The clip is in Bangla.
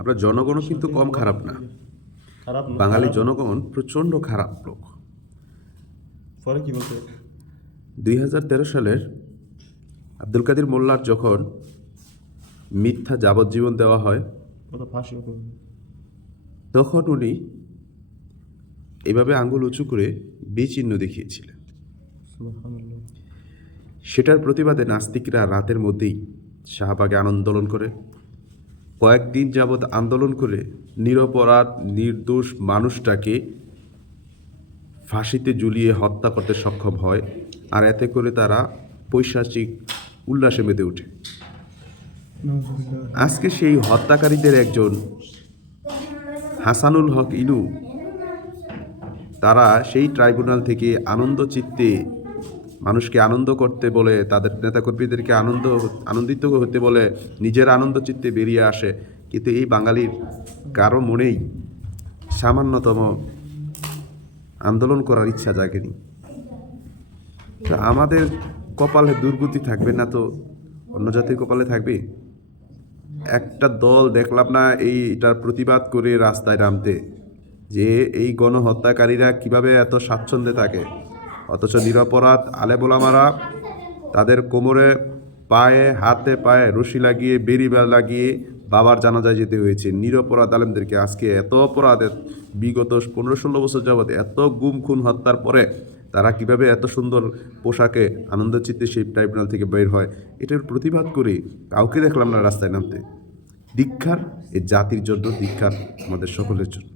আপনার জনগণও কিন্তু কম খারাপ না। খারাপ না, বাঙালি খারাপ। জনগণ প্রচণ্ড খারাপ লোক। পরে কি বলতে? 2013 সালের আব্দুল কাদের মোল্লার যখন মিথ্যা যাবজ্জীবন দেওয়া হয়, ওটা ফাঁসি হবে। তখন উনি এভাবে আঙ্গুল উঁচু করে চিহ্ন দেখিয়েছিলেন। সুবহানাল্লাহ। সেটার প্রতিবাদে নাস্তিকরা রাতের মধ্যেই শাহবাগে আন্দোলন করে, কয়েকদিন যাবৎ আন্দোলন করে নিরপরাধ নির্দোষ মানুষটাকে ফাঁসিতে ঝুলিয়ে হত্যা করতে সক্ষম হয়। আর এতে করে তারা পৈশাচিক উল্লাসে মেতে ওঠে। আজকে সেই হত্যাকারীদের একজন হাসানুল হক ইনু, তারা সেই ট্রাইব্যুনাল থেকে আনন্দ চিত্তে মানুষকে আনন্দ করতে বলে, তাদের নেতাকর্মীদেরকে আনন্দিত হতে বলে নিজের আনন্দ চিত্তে বেরিয়ে আসে, কিন্তু এই বাঙালির কারো মনেই সামান্যতম আন্দোলন করার ইচ্ছা জাগেনি। তো আমাদের কপালে দুর্গতি থাকবে না তো অন্য জাতির কপালে থাকবে? একটা দল দেখলাম না এইটার প্রতিবাদ করে রাস্তায় নামতে, যে এই গণহত্যাকারীরা কিভাবে এত স্বাচ্ছন্দ্যে থাকে, অথচ নিরপরাধ আলেমোলামারা তাদের কোমরে পায়ে হাতে পায়ে রশি লাগিয়ে বেড়ি লাগিয়ে বাবার জানাজায় যেতে হয়েছে। নিরপরাধ আলেমদেরকে আজকে এত অপরাধের বিগত 15-16 বছর যাবৎ এত গুম খুন হত্যার পরে তারা কিভাবে এত সুন্দর পোশাকে আনন্দচিত্তে সেই ট্রাইব্যুনাল থেকে বের হয়, এটার প্রতিবাদ করে কাউকে দেখলাম না রাস্তায় নামতে। ধিক্কার এই জাতির জন্য, ধিক্কার আমাদের সকলের জন্য।